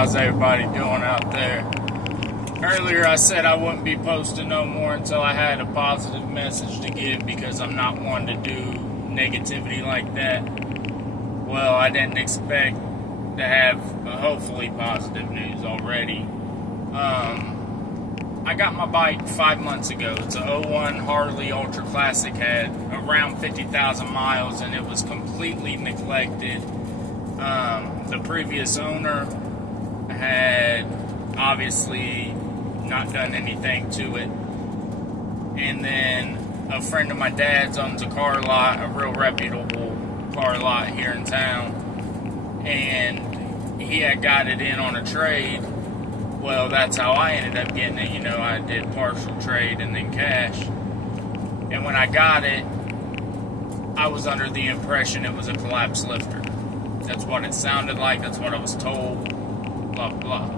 how's everybody doing out there? Earlier I said I wouldn't be posting no more until I had a positive message to give, because I'm not one to do negativity like that. Well, I didn't expect to have hopefully positive news already. I got my bike 5 months ago. It's a 01 Harley Ultra Classic, had around 50,000 miles, and it was completely neglected. The previous owner had obviously not done anything to it. And then a friend of my dad's owns a car lot, a real reputable car lot here in town, and he had got it in on a trade. Well, that's how I ended up getting it. You know, I did partial trade and then cash. And when I got it, I was under the impression it was a collapsed lifter. That's what it sounded like. That's what I was told. Blah, blah.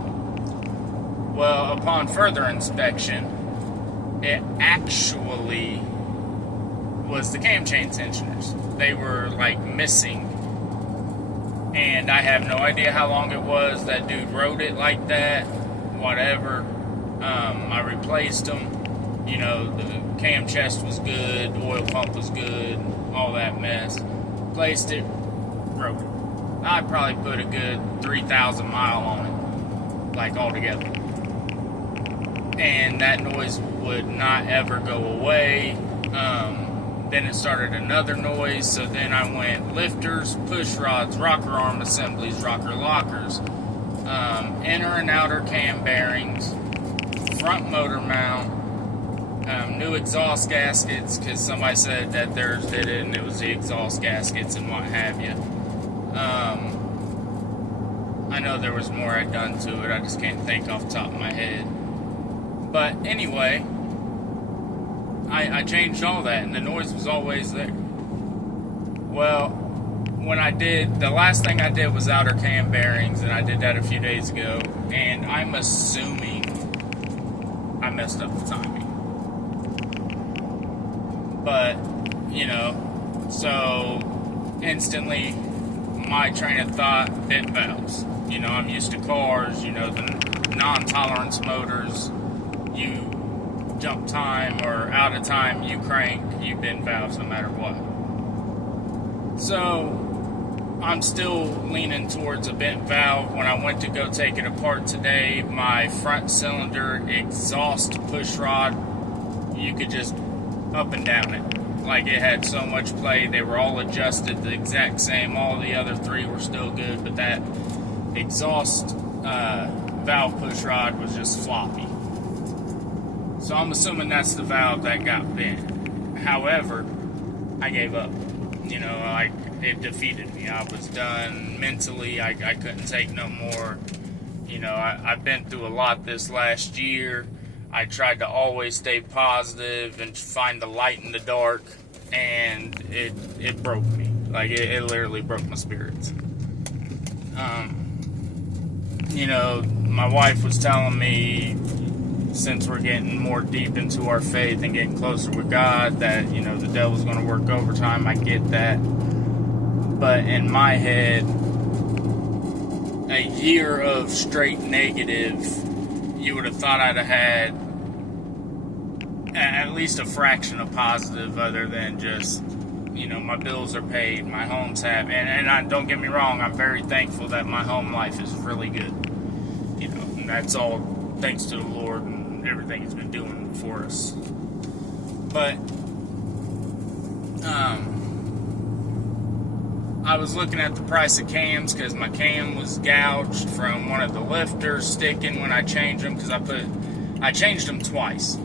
Well, upon further inspection, it actually was the cam chain tensioners. They were, like, missing. And I have no idea how long it was that dude rode it like that. Whatever. I replaced them. You know, the cam chest was good, the oil pump was good, all that mess. Placed it, broke it. I'd probably put a good 3,000 mile on it, like altogether. And that noise would not ever go away. Then it started another noise, so then I went lifters, push rods, rocker arm assemblies, rocker lockers, inner and outer cam bearings, front motor mount, new exhaust gaskets, because somebody said that theirs did it and it was the exhaust gaskets and what have you. I know there was more I'd done to it, I just can't think off the top of my head. But anyway, I changed all that, and the noise was always there. Well, when I did, the last thing I did was outer cam bearings, and I did that a few days ago, and I'm assuming I messed up the timing. But, you know, so instantly my train of thought, bent valves. You know, I'm used to cars, you know, the non-tolerance motors, you jump time or out of time, you crank, you bend valves no matter what. So I'm still leaning towards a bent valve. When I went to go take it apart today, my front cylinder exhaust push rod, you could just up and down it. Like, it had so much play. They were all adjusted the exact same. All the other three were still good, but that exhaust valve push rod was just floppy. So I'm assuming that's the valve that got bent. However, I gave up. You know, it defeated me. I was done mentally. I couldn't take no more. You know, I've been through a lot this last year. I tried to always stay positive and find the light in the dark, and it broke me. Like, it literally broke my spirits. You know, my wife was telling me, since we're getting more deep into our faith and getting closer with God, that, you know, the devil's going to work overtime. I get that. But in my head, a year of straight negative, you would have thought I'd have had at least a fraction of positive, other than just, you know, my bills are paid, my home's happy, and don't get me wrong, I'm very thankful that my home life is really good. You know, and that's all thanks to the Lord and everything He's been doing for us. But I was looking at the price of cams, because my cam was gouged from one of the lifters sticking when I changed them, because I changed them twice.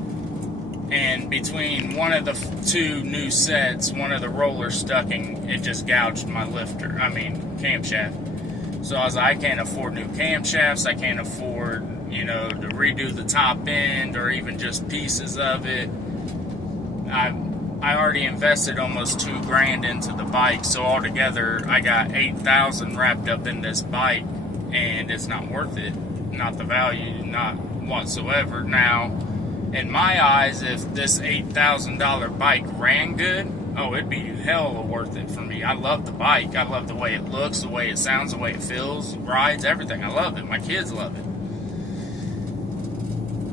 And between one of the two new sets, one of the rollers stucking, it just gouged my camshaft. So I was like, I can't afford new camshafts. I can't afford, you know, to redo the top end or even just pieces of it. I already invested almost $2,000 into the bike, so altogether I got $8,000 wrapped up in this bike, and it's not worth it. Not the value, not whatsoever. Now, in my eyes, if this $8,000 bike ran good, oh, it'd be hella worth it for me. I love the bike. I love the way it looks, the way it sounds, the way it feels, rides, everything. I love it. My kids love it.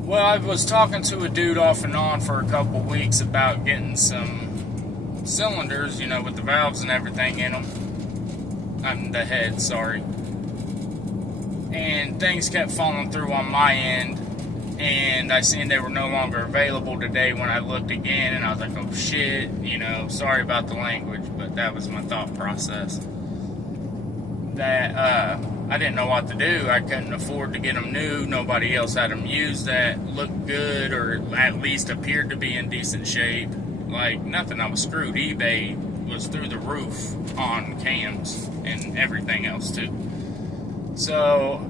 Well, I was talking to a dude off and on for a couple weeks about getting some cylinders, you know, with the valves and everything in them. The head, sorry. And things kept falling through on my end. And I seen they were no longer available today when I looked again, and I was like, oh shit, you know, sorry about the language, but that was my thought process. That, I didn't know what to do. I couldn't afford to get them new. Nobody else had them used that looked good, or at least appeared to be in decent shape. Like, nothing, I was screwed. eBay was through the roof on cams and everything else, too. So,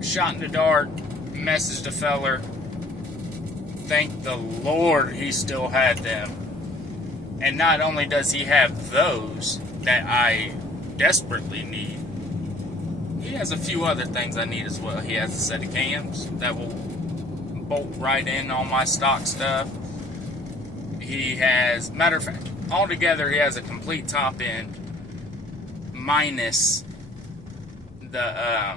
shot in the dark. Messaged a feller. Thank the Lord he still had them. And not only does he have those that I desperately need, he has a few other things I need as well. He has a set of cams that will bolt right in all my stock stuff. He has, matter of fact, altogether he has a complete top end minus the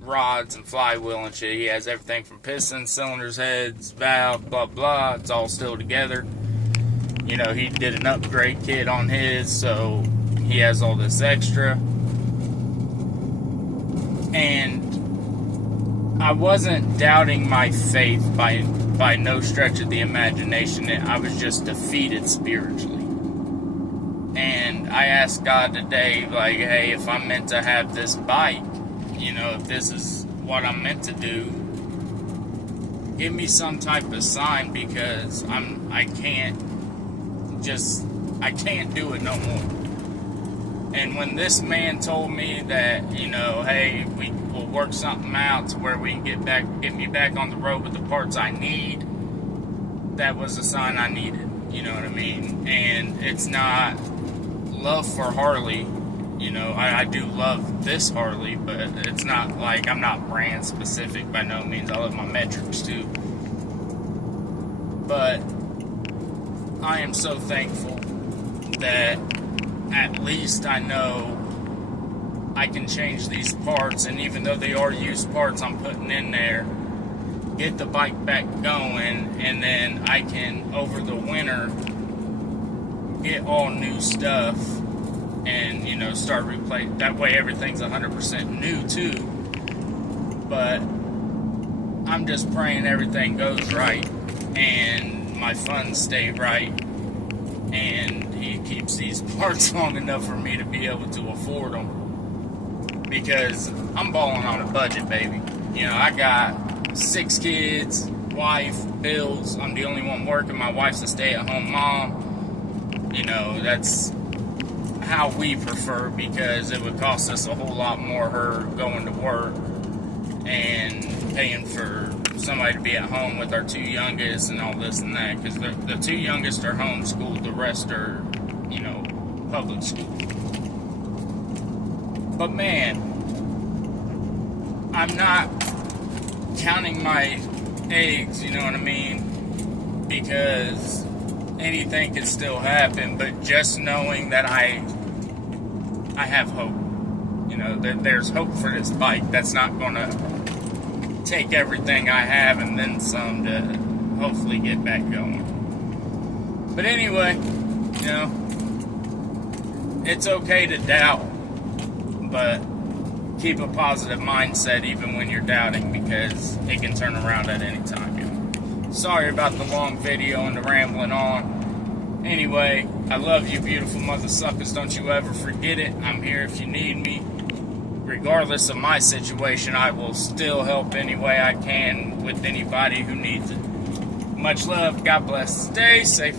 rods and flywheel and shit. He has everything from pistons, cylinders, heads, valve, blah blah. It's all still together. You know, he did an upgrade kit on his, so he has all this extra. And I wasn't doubting my faith by no stretch of the imagination. I was just defeated spiritually. And I asked God today, like, hey, if I'm meant to have this bike, you know, if this is what I'm meant to do, give me some type of sign, because I can't do it no more. And when this man told me that, you know, hey, we will work something out to where we can get me back on the road with the parts I need, that was the sign I needed. You know what I mean? And it's not love for Harley. You know, I do love this Harley, but it's not like I'm not brand specific by no means. I love my metrics too. But I am so thankful that at least I know I can change these parts, and even though they are used parts I'm putting in there, get the bike back going, and then I can, over the winter, get all new stuff. And, you know, start replacing. That way everything's 100% new, too. But I'm just praying everything goes right. And my funds stay right. And he keeps these parts long enough for me to be able to afford them. Because I'm balling on a budget, baby. You know, I got 6 kids, wife, bills. I'm the only one working. My wife's a stay-at-home mom. You know, that's how we prefer, because it would cost us a whole lot more her going to work and paying for somebody to be at home with our 2 youngest and all this and that, because the 2 youngest are homeschooled, the rest are, you know, public school. But man, I'm not counting my eggs, you know what I mean, because anything can still happen, but just knowing that I have hope. You know, that there's hope for this bike. That's not going to take everything I have and then some to hopefully get back going. But anyway, you know, it's okay to doubt, but keep a positive mindset even when you're doubting, because it can turn around at any time. You know? Sorry about the long video and the rambling on. Anyway, I love you, beautiful mother suckers. Don't you ever forget it. I'm here if you need me. Regardless of my situation, I will still help any way I can with anybody who needs it. Much love. God bless. Stay safe.